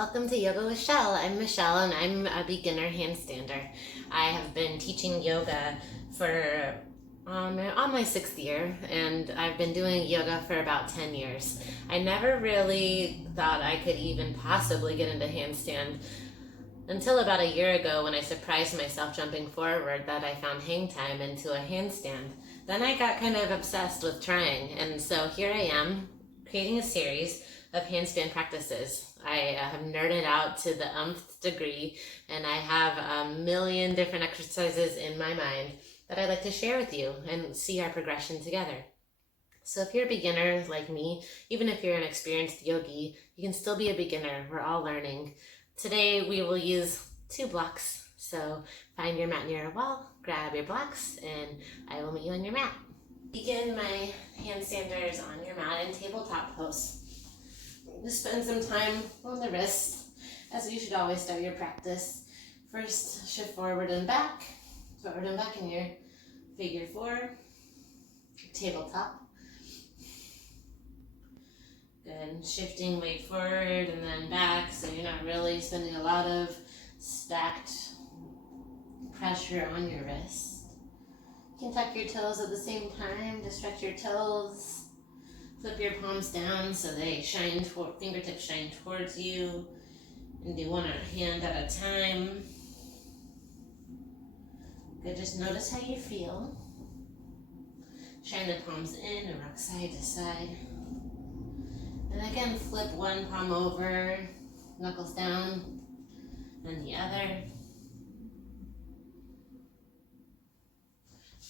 Welcome to Yoga with Shell. I'm Michelle and I'm a beginner handstander. I have been teaching yoga for on my 6th year, and I've been doing yoga for about 10 years. I never really thought I could even possibly get into handstand until about a year ago when I surprised myself jumping forward that I found hang time into a handstand. Then I got kind of obsessed with trying, and so here I am creating a series of handstand practices. I have nerded out to the umpth degree, and I have a million different exercises in my mind that I'd like to share with you and see our progression together. So if you're a beginner like me, even if you're an experienced yogi, you can still be a beginner. We're all learning. Today we will use 2 blocks. So find your mat near a wall, grab your blocks, and I will meet you on your mat. Begin my handstanders on your mat in tabletop pose. Just spend some time on the wrist, as you should always start your practice. First, shift forward and back in your figure 4, tabletop. Good, shifting weight forward and then back, so you're not really spending a lot of stacked pressure on your wrist. You can tuck your toes at the same time to stretch your toes. Flip your palms down so they fingertips shine towards you, and do one hand at a time. Good, just notice how you feel. Shine the palms in and rock side to side. And again, flip one palm over, knuckles down, and the other.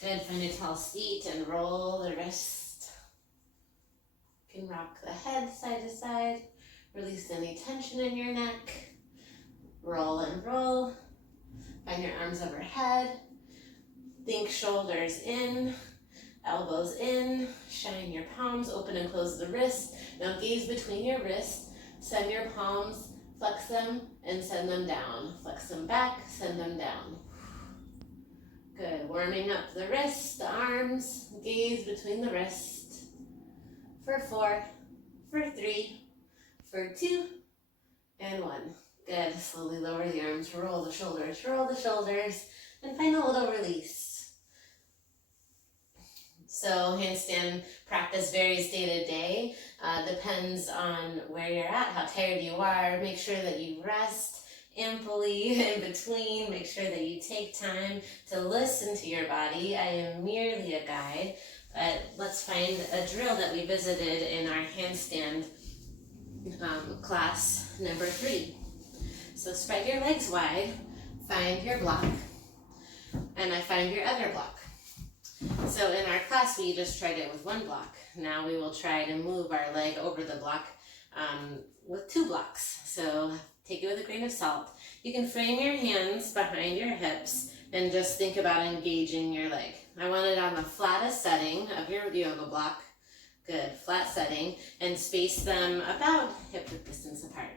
Good, find a tall seat and roll the wrist. You can rock the head side to side, release any tension in your neck. Roll and roll. Find your arms overhead. Think shoulders in, elbows in. Shine your palms, open and close the wrist. Now gaze between your wrists. Send your palms, flex them, and send them down. Flex them back, send them down. Good, warming up the wrists, the arms. Gaze between the wrists. For 4, for 3, for 2, and 1. Good, slowly lower the arms, roll the shoulders, and find a little release. So handstand practice varies day to day, depends on where you're at, how tired you are. Make sure that you rest amply in between. Make sure that you take time to listen to your body. I am merely a guide. Let's find a drill that we visited in our handstand class number 3. So spread your legs wide, find your block, and I find your other block. So in our class, we just tried it with 1 block. Now we will try to move our leg over the block with 2 blocks. So take it with a grain of salt. You can frame your hands behind your hips and just think about engaging your leg. I want it on the flattest setting of your yoga block. Good, flat setting, and space them about hip width distance apart.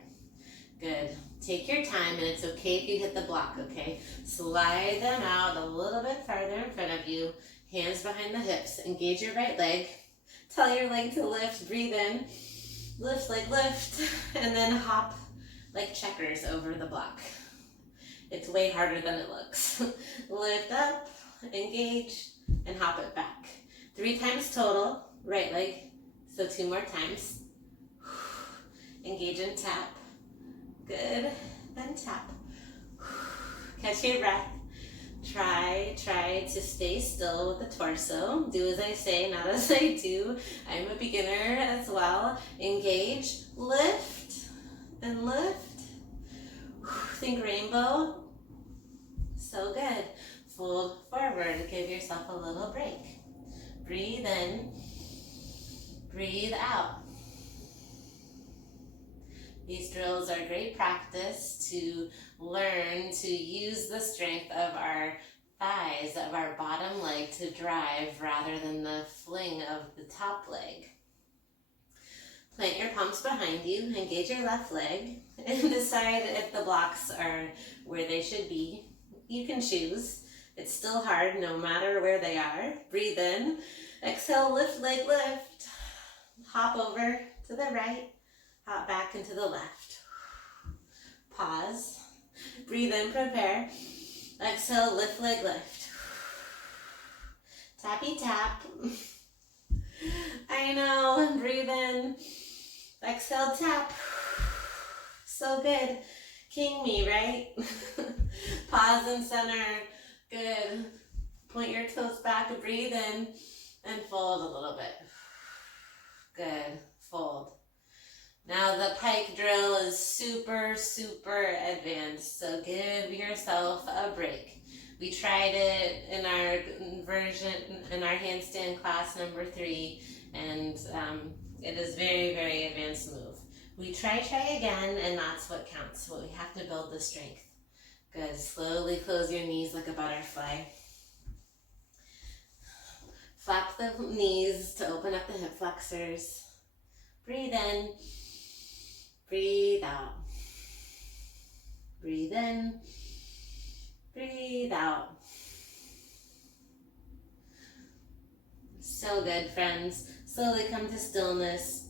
Good, take your time, and it's okay if you hit the block, okay? Slide them out a little bit farther in front of you, hands behind the hips, engage your right leg, tell your leg to lift, breathe in, lift like lift, and then hop like checkers over the block. It's way harder than it looks. Lift up, engage, and hop it back. 3 times total, right leg. So 2 more times. Engage and tap. Good, then tap. Catch your breath. Try to stay still with the torso. Do as I say, not as I do. I'm a beginner as well. Engage, lift, and lift. Think rainbow. So good. Fold forward. Give yourself a little break. Breathe in. Breathe out. These drills are great practice to learn to use the strength of our thighs, of our bottom leg to drive rather than the fling of the top leg. Plant your palms behind you, engage your left leg, and decide if the blocks are where they should be. You can choose. It's still hard no matter where they are. Breathe in, exhale, lift leg, hop over to the right, hop back into the left. Breathe in, prepare. Exhale, lift, leg lift. Tappy tap. I know, and breathe in. Exhale, tap. So good. King me, right? Pause and center. Good. Point your toes back, breathe in, and fold a little bit. Good. Fold. Now the pike drill is super, super advanced, so give yourself a break. We tried it in our handstand class number 3, and it is very, very advanced move. We try again, and that's what counts. But we have to build the strength. Good. Slowly close your knees like a butterfly. Flap the knees to open up the hip flexors. Breathe in. Breathe out. Breathe in. Breathe out. So good, friends. Slowly come to stillness.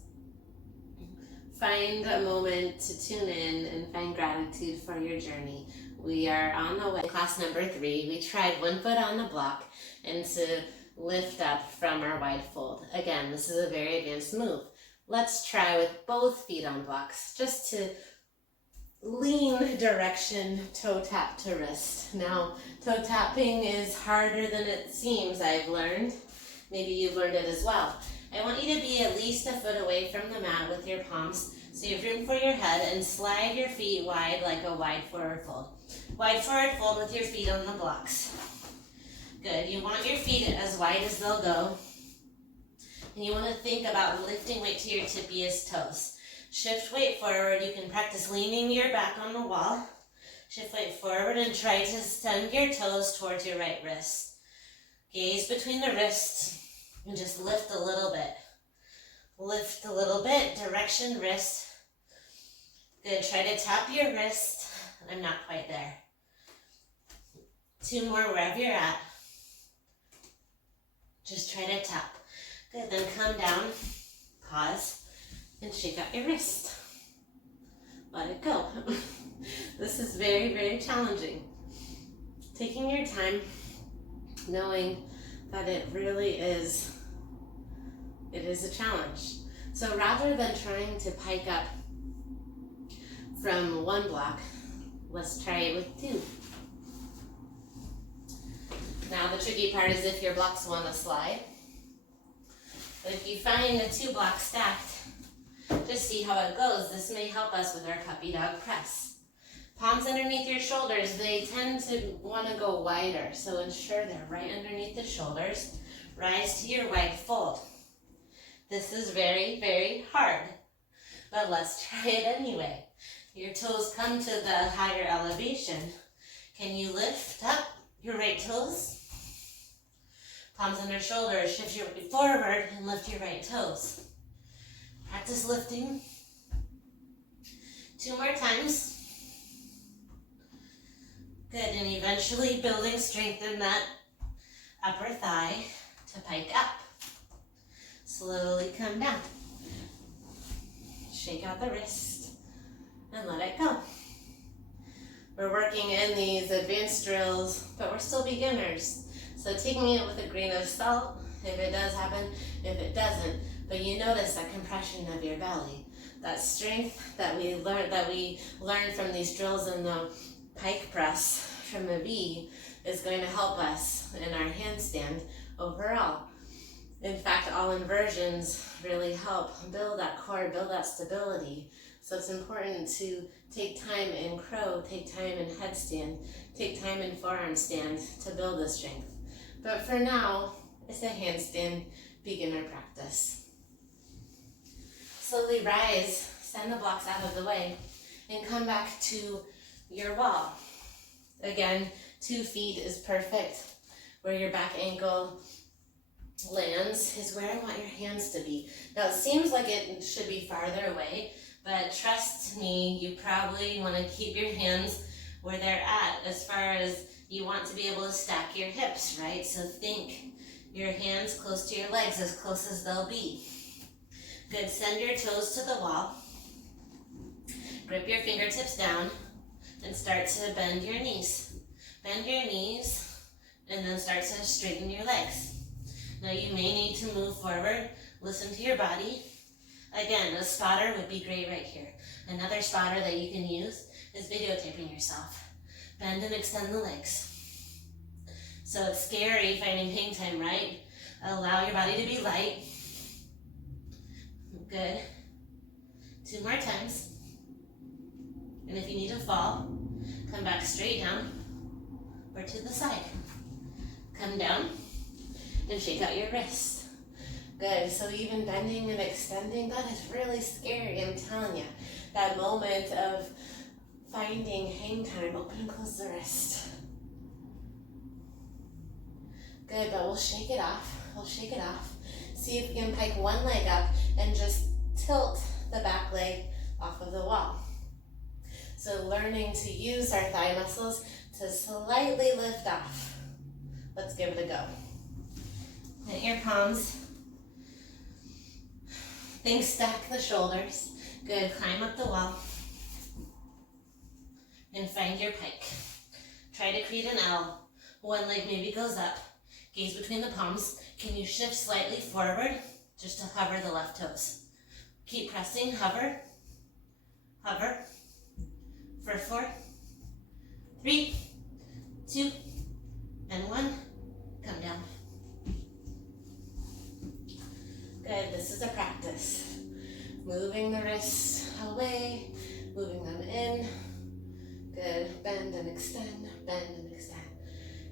Find a moment to tune in and find gratitude for your journey. We are on the way. Class number 3, we tried one foot on the block and to lift up from our wide fold. Again, this is a very advanced move. Let's try with both feet on blocks, just to lean direction, toe tap to wrist. Now, toe tapping is harder than it seems, I've learned. Maybe you've learned it as well. I want you to be at least a foot away from the mat with your palms, so you have room for your head, and slide your feet wide like a wide forward fold. Wide forward fold with your feet on the blocks. Good. You want your feet as wide as they'll go. And you want to think about lifting weight to your tippiest toes. Shift weight forward. You can practice leaning your back on the wall. Shift weight forward and try to send your toes towards your right wrist. Gaze between the wrists and just lift a little bit. Lift a little bit. Direction, wrist. Good. Try to tap your wrist. I'm not quite there. 2 more wherever you're at. Just try to tap. Good, then come down, pause, and shake out your wrist. Let it go. This is very, very challenging. Taking your time, knowing that it really is, it is a challenge. So rather than trying to pike up from 1 block, let's try it with 2. Now the tricky part is if your blocks want to slide. But if you find the 2 blocks stacked, just see how it goes. This may help us with our puppy dog press. Palms underneath your shoulders, they tend to want to go wider, so ensure they're right underneath the shoulders. Rise to your wide fold. This is very, very hard, but let's try it anyway. Your toes come to the higher elevation. Can you lift up your right toes? Palms under shoulders, shift your weight forward and lift your right toes. Practice lifting. 2 more times. Good, and eventually building strength in that upper thigh to pike up. Slowly come down. Shake out the wrist and let it go. We're working in these advanced drills, but we're still beginners. So taking it with a grain of salt, if it does happen, if it doesn't. But you notice that compression of your belly, that strength that we learn from these drills in the pike press from the V is going to help us in our handstand overall. In fact, all inversions really help build that core, build that stability. So it's important to take time in crow, take time in headstand, take time in forearm stand to build the strength. But for now, it's a handstand beginner practice. Slowly rise, send the blocks out of the way, and come back to your wall. Again, 2 feet is perfect. Where your back ankle lands is where I want your hands to be. Now it seems like it should be farther away, but trust me, you probably want to keep your hands where they're at as far as you want to be able to stack your hips, right? So think your hands close to your legs, as close as they'll be. Good, send your toes to the wall. Grip your fingertips down. and start to bend your knees. Bend your knees and then start to straighten your legs. Now you may need to move forward. Listen to your body. Again, a spotter would be great right here. Another spotter that you can use is videotaping yourself. Bend and extend the legs. So it's scary finding hang time, right? Allow your body to be light. Good. 2 more times. And if you need to fall, come back straight down or to the side. Come down and shake out your wrist. Good. So even bending and extending, that is really scary, I'm telling you. That moment of finding hang time, open and close the wrist. Good, but we'll shake it off. We'll shake it off. See if we can pike one leg up and just tilt the back leg off of the wall. So learning to use our thigh muscles to slightly lift off. Let's give it a go. Hit your palms. Think stack the shoulders. Good, climb up the wall. And find your pike. Try to create an L. One leg maybe goes up. Gaze between the palms. Can you shift slightly forward just to hover the left toes? Keep pressing, hover, hover, for 4, 3, 2, and 1, come down. Good, this is a practice. Moving the wrists away, moving them in. Good, bend and extend, bend and extend.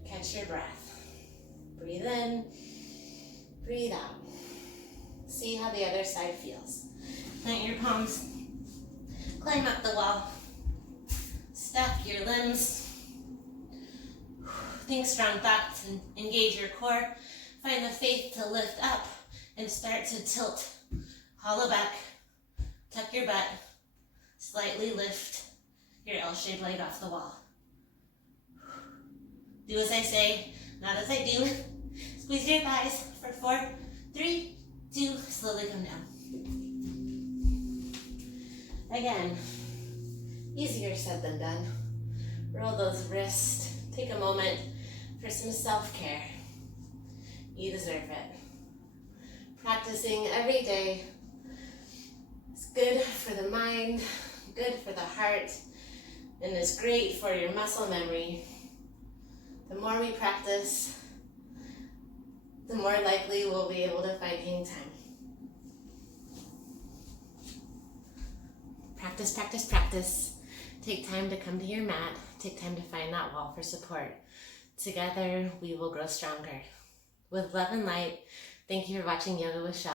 Catch your breath. Breathe in, breathe out. See how the other side feels. Plant your palms, climb up the wall, stack your limbs, think strong thoughts and engage your core. Find the faith to lift up and start to tilt. Hollow back, tuck your butt, slightly lift your L-shaped leg off the wall. Do as I say, not as I do. Squeeze your thighs for 4, 3, 2, slowly come down. Again, easier said than done. Roll those wrists. Take a moment for some self-care. You deserve it. Practicing every day is good for the mind, good for the heart, and is great for your muscle memory. The more we practice, the more likely we'll be able to find hang time. Practice, practice, practice. Take time to come to your mat. Take time to find that wall for support. Together, we will grow stronger. With love and light, thank you for watching Yoga with Shel.